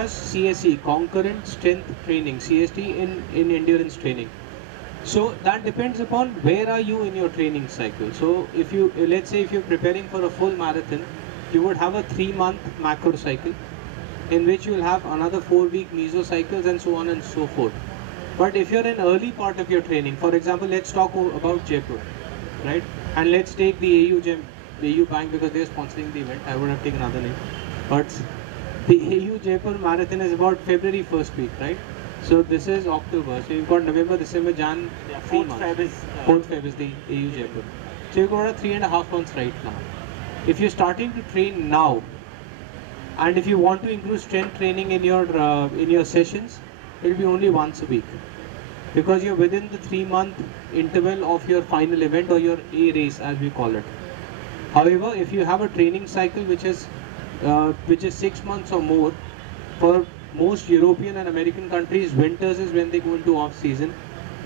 as CSE, concurrent strength training, CST in endurance training. So that depends upon where are you in your training cycle. So if you, let's say if you're preparing for a full marathon, you would have a 3-month macro cycle in which you will have another 4-week meso cycles and so on and so forth. But if you're in early part of your training, for example, let's talk about Jaipur, right? And let's take the AU Gem, AU Bank, because they're sponsoring the event. I would have taken another name, but the AU Jaipur Marathon is about February first week, right? So this is October. So you've got November, December, Jan, Yeah, 3 months. Fourth Feb is the AU Jaipur. So you've got a 3.5 months right now. If you're starting to train now, and if you want to include strength training in your sessions, it will be only once a week, because you're within the 3-month interval of your final event or your A race as we call it. However, if you have a training cycle which is 6 months or more, for most European and American countries, winters is when they go into off season.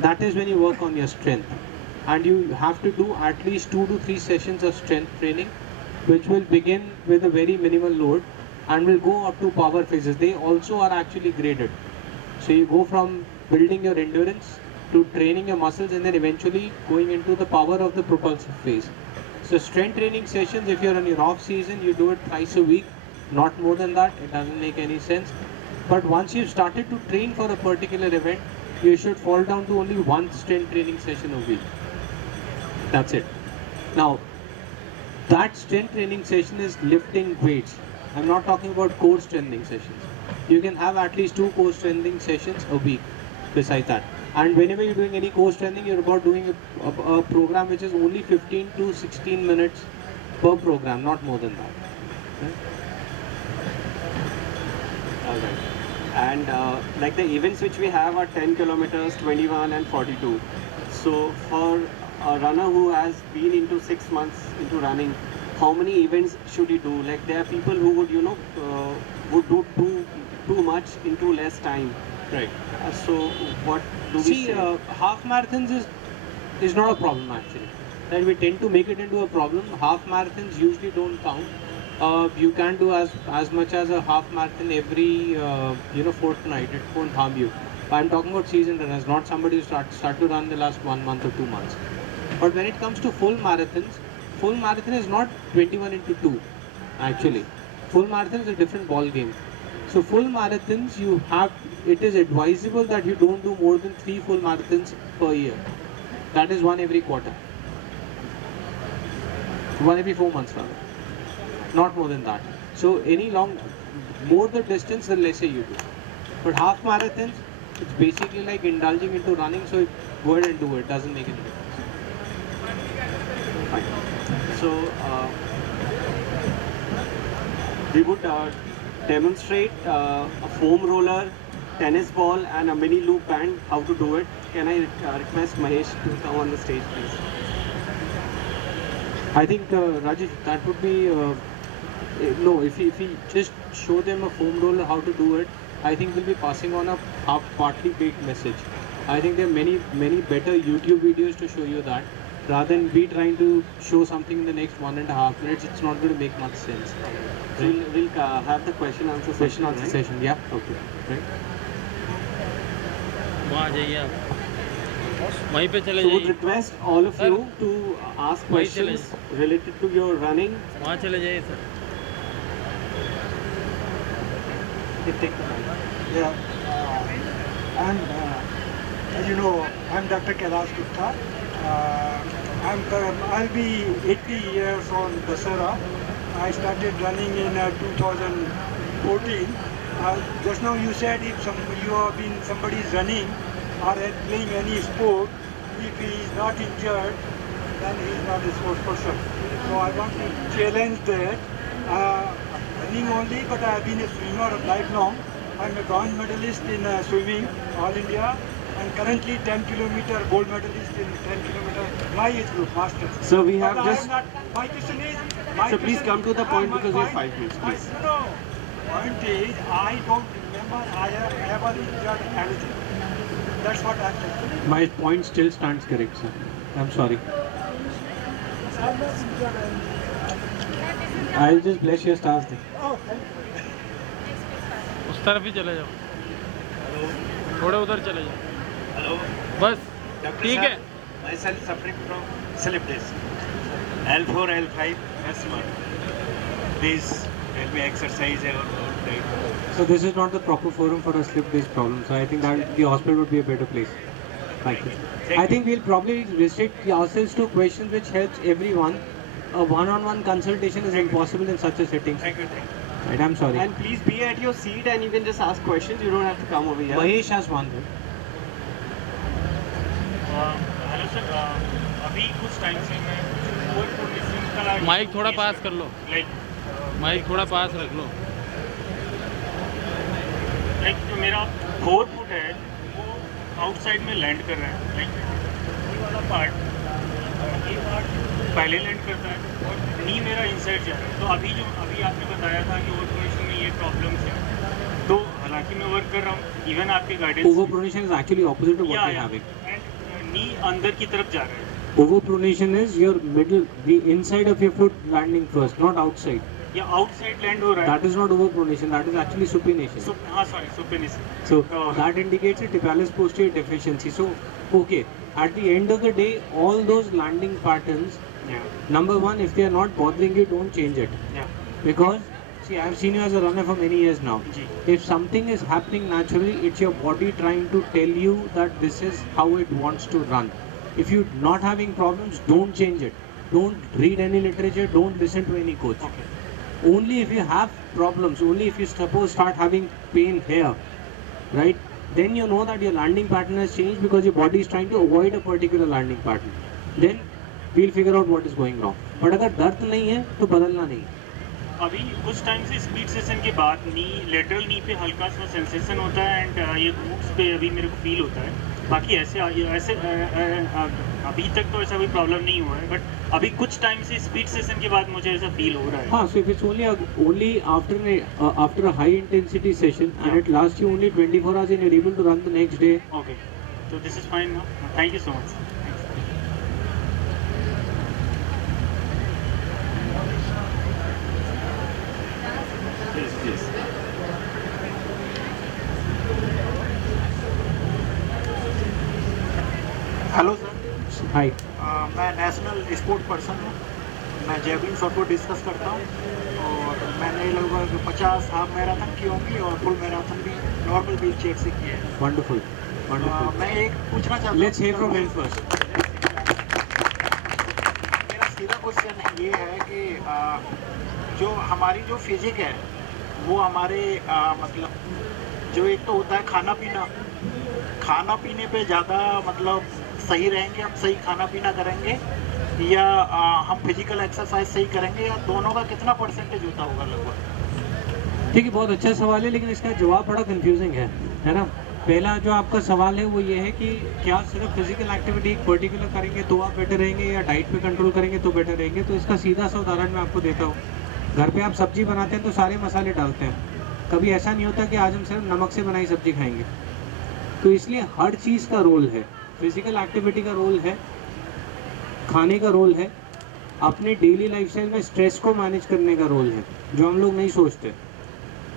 That is when you work on your strength, and you have to do at least 2 to 3 sessions of strength training, which will begin with a very minimal load and will go up to power phases. They also are actually graded. So you go from building your endurance to training your muscles and then eventually going into the power of the propulsive phase. So strength training sessions, if you're on your off season, you do it thrice a week, not more than that. It doesn't make any sense. But once you've started to train for a particular event, you should fall down to only one strength training session a week. That's it. Now, that strength training session is lifting weights. I'm not talking about core strengthening sessions. You can have at least 2 core strengthening sessions a week beside that. And whenever you're doing any core strengthening, you're about doing a program which is only 15 to 16 minutes per program, not more than that. Okay? All right. And like the events which we have are 10 kilometers, 21 and 42. So for a runner who has been into 6 months into running, how many events should he do? Like there are people who would, would do too much into less time. Right. So what do we See, say? half marathons is not a problem actually. That we tend to make it into a problem. Half marathons usually don't count. You can do as much as a half marathon every fortnight. It won't harm you. I'm talking about season runners, not somebody who start to run the last 1 month or 2 months. But when it comes to full marathon is not 21 into 2. Actually, full marathon is a different ball game. So full marathons, it is advisable that you don't do more than 3 full marathons per year. That is one every quarter. One every 4 months rather. Not more than that. So more the distance, the lesser you do. But half marathons, it's basically like indulging into running, so go ahead and do it. Doesn't make any difference. Fine. So we would demonstrate a foam roller, tennis ball and a mini loop band, how to do it. Can I request Mahesh to come on the stage, please? I think Rajesh, that would be no. If we just show them a foam roller how to do it, I think we'll be passing on a partly baked message. I think there are many better YouTube videos to show you that, rather than we trying to show something in the next 1.5 minutes. It's not going to make much sense. So we'll have the question answer Question session, answer right? session, yeah. Okay. Right. वहाँ जाइए आप वहीं पे चले So would जाइए request all of you to ask Why chale? questions related to your running. वहाँ चले जाइए sir Yeah. As you know, I'm Dr. Kailash Gupta. I'll be 80 years on Dasara. I started running in 2014. Just now you said if somebody is running or playing any sport, if he is not injured, then he is not a sports person. So I want to challenge that. Running only, but I have been a swimmer lifelong. I'm a bronze medalist in swimming, All India, and currently 10 kilometer gold medalist in 10 kilometer my age group, master. So we have But I just. not. My question is. So please come to the point because we have 5 minutes, please. No. Point is, I don't remember I have ever injured anything. That's what I'm saying. My point still stands correct, sir. I'm sorry. I'm not injured anything. I'll just bless your stars then. Oh, thank you. उस तरफ ही चले जाओ, थोड़े उधर चले जाओ, Hello, बस Dr. ठीक Sir. है। Myself suffering from slip disc. L4, L5, S1. Please tell me exercise or diet. So this is not the proper forum for a slip-based problem. So I think that the hospital would be a better place. Thank you. Thank I think we'll probably restrict ourselves to questions which helps everyone. A one-on-one consultation is impossible in such a setting. Thank you. Thank you. Right, I'm sorry. And please be at your seat and you can just ask questions. You don't have to come over here. Mahesh has one. Hello sir, अभी कुछ time से मैं over progressing का mic थोड़ा पास कर लो, like mic थोड़ा पास रख लो। जो मेरा 4 फुट है वो आउटसाइड में लैंड कर रहा है, लाइक ये वाला पार्ट, ये पार्ट पहले लैंड करता है और नी मेरा इनसाइड जा रहा है। तो अभी आपने बताया था कि ओवर प्रोग्रेशन में ये प्रॉब्लम्स है, तो हालांकि मैं वर्क कर रहा हूँ, इवन आपके guidance Overpronation is actually opposite of what we're having. And नी अंदर की तरफ जा रहा है। Overpronation is your middle, the inside of your foot landing first, not outside. या आउटसाइड लैंड हो रहा है। That is not overpronation, that is actually supination. हाँ sorry, सुपेनिस। So Oh. that indicates a tibialis posterior deficiency. So okay, at the end of the day, all those landing patterns, number one, if they are not bothering you, don't change it. Because see, I have seen you as a runner for many years now. जी। If something is happening naturally, it's your body trying to tell you that this is how it wants to run. If you're not having problems, don't change it. Don't read any literature, don't listen to any coach. Okay. Only if you have problems, only if you suppose start having pain here, right, then you know that your landing pattern has changed because your body is trying to avoid a particular landing pattern. Then we'll figure out what is going wrong. But अगर दर्द नहीं है तो बदलना नहीं। अभी कुछ time से स्पीड सेशन के बाद नी लेटरल नी पे हल्का सा सेंसेशन होता है एंड ये ग्रूव्स पे अभी मेरे को फील होता है। बाकी ऐसे अभी तक तो ऐसा कोई प्रॉब्लम नहीं हुआ है, बट अभी कुछ टाइम से स्पीड सेशन के बाद मुझे ऐसा फील हो रहा है। हाँ, so if it's only after a high intensity session and it lasts you only 24 hours and you're able to run the next day, okay, तो this is fine now, thank you so much. Please, please. Hello sir, hi. मैं national sport person हूँ। मैं javelin shot को discuss करता हूँ और मैंने लगभग 50 हाफ मैराथन की होंगी और फुल मैराथन भी नॉर्मल व्हील चेयर से की है। Wonderful, wonderful. मैं एक पूछना चाहता हूँ। Let's hear from him first. मेरा सीधा क्वेश्चन ये है कि जो हमारी जो फिजिक है वो हमारे मतलब जो एक तो होता है खाना पीने पे ज़्यादा मतलब सही रहेंगे, हम सही खाना पीना करेंगे या हम फिजिकल एक्सरसाइज सही करेंगे, या दोनों का कितना परसेंटेज होता होगा लगभग? ठीक है, बहुत अच्छा सवाल है, लेकिन इसका जवाब बड़ा कंफ्यूजिंग है ना। पहला जो आपका सवाल है वो ये है कि क्या सिर्फ फिजिकल एक्टिविटी पर्टिकुलर करेंगे तो आप बेटर रहेंगे या डाइट पे कंट्रोल करेंगे तो बेटर रहेंगे। तो इसका सीधा सा उदाहरण मैं आपको देता हूँ। घर पे आप सब्जी बनाते हैं तो सारे मसाले डालते हैं, कभी ऐसा नहीं होता कि आज हम सिर्फ नमक से बनाई सब्जी खाएंगे। तो इसलिए हर चीज़ का रोल है, फिजिकल एक्टिविटी का रोल है, खाने का रोल है, अपने डेली लाइफस्टाइल में स्ट्रेस को मैनेज करने का रोल है जो हम लोग नहीं सोचते,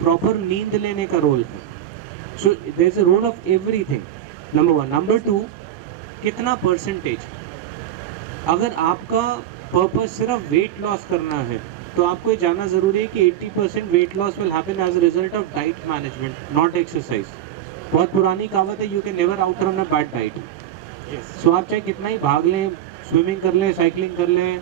प्रॉपर नींद लेने का रोल है। So there is a role of everything, number one. Number two, कितना परसेंटेज। अगर आपका पर्पस सिर्फ वेट लॉस करना है तो आपको ये जानना ज़रूरी है कि 80% weight loss will happen as a result of diet management, not exercise. बहुत पुरानी कहावत है, you can never out run a bad diet. So आप चाहे कितना ही भाग लें, स्विमिंग कर लें, साइकिलिंग कर लें,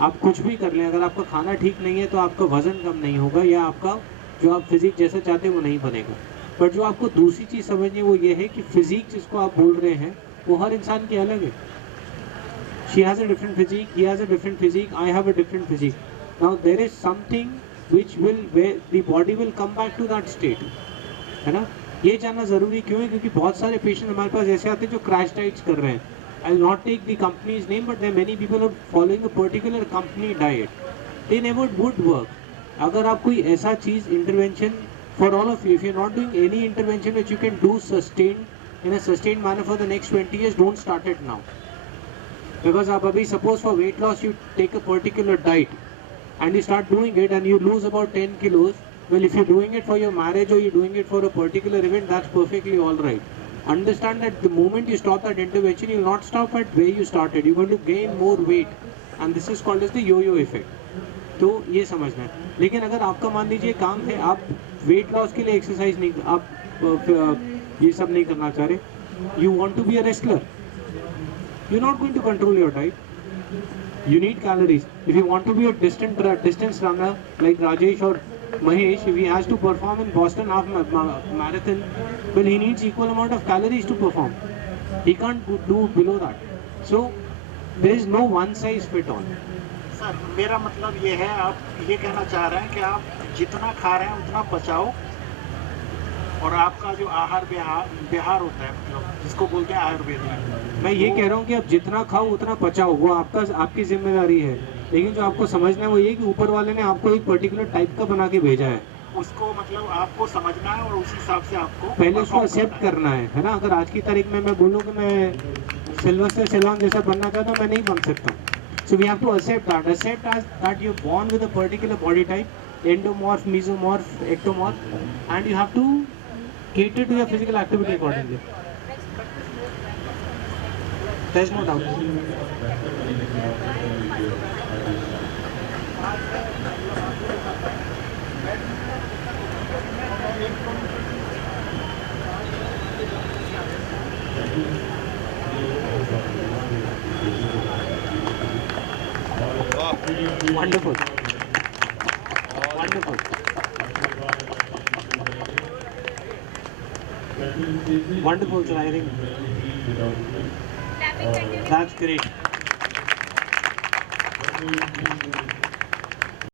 आप कुछ भी कर लें, अगर आपका खाना ठीक नहीं है तो आपका वजन कम नहीं होगा या आपका जो आप फिजिक जैसा चाहते हैं वो नहीं बनेगा। बट जो आपको दूसरी चीज़ समझनी है वो ये है कि फिजिक जिसको आप बोल रहे हैं वो हर इंसान की अलग है। She has a different physique, he has a different physique, I have a different physique. Now there is something which will the body will come back to that state, है ना। ये जानना ज़रूरी क्यों है, क्योंकि बहुत सारे पेशेंट हमारे पास ऐसे आते हैं जो क्रैश डाइट्स कर रहे हैं। I will not take the companies name, but there many people are following a particular company diet, they never would work. अगर आप कोई ऐसा चीज़ intervention for all of you, if you not doing any intervention which you can do sustain in a sustain manner for the next 20 years, don't start it now. Because आप अभी suppose for weight loss you take a particular diet and you start doing it and you lose about 10 kilos, Well, if you're doing it for your marriage or you're doing it for a particular event, that's perfectly all right. Understand that the moment you stop that intervention, you'll not stop at where you started. You're going to gain more weight, and this is called as the yo-yo effect. तो ये समझना है. लेकिन अगर आपका मान लीजिए काम है, आप वेट लॉस के लिए एक्सरसाइज नहीं, आप ये सब नहीं करना चाह रहे, you want to be a wrestler, you're not going to control your diet. You need calories. If you want to be a distance runner like Rajesh or Mahesh, if he has to perform in Boston half marathon, well, he needs equal amount of calories to perform. He can't do below that. So there is no one size fit all. Sir मेरा मतलब ये है, आप ये कहना चाह रहे हैं कि आप जितना खा रहे हैं उतना पचाओ, और आपका जो आहार विहार होता है, मतलब जिसको बोलते हैं आयुर्वेद में, मैं ये कह रहा हूँ कि आप जितना खाओ उतना पचाओ, वो आपकी जिम्मेदारी है. लेकिन जो आपको समझना है वो ये कि ऊपर वाले ने आपको एक पर्टिकुलर टाइप का बना के भेजा है. उसको मतलब आपको समझना है और उस हिसाब से आपको पहले उसको एक्सेप्ट करना है ना. अगर आज की तारीख में मैं बोलूँ कि मैं सिल्वेस्टर स्टैलोन जैसा बनना चाहता हूँ, मैं नहीं बन सकता. So we have to accept that you're born with a particular body type, endomorph, mesomorph, ectomorph, and you have to cater to your physical activity accordingly. There's no doubt. Wonderful. Wonderful. Wonderful, sir. I think that's great.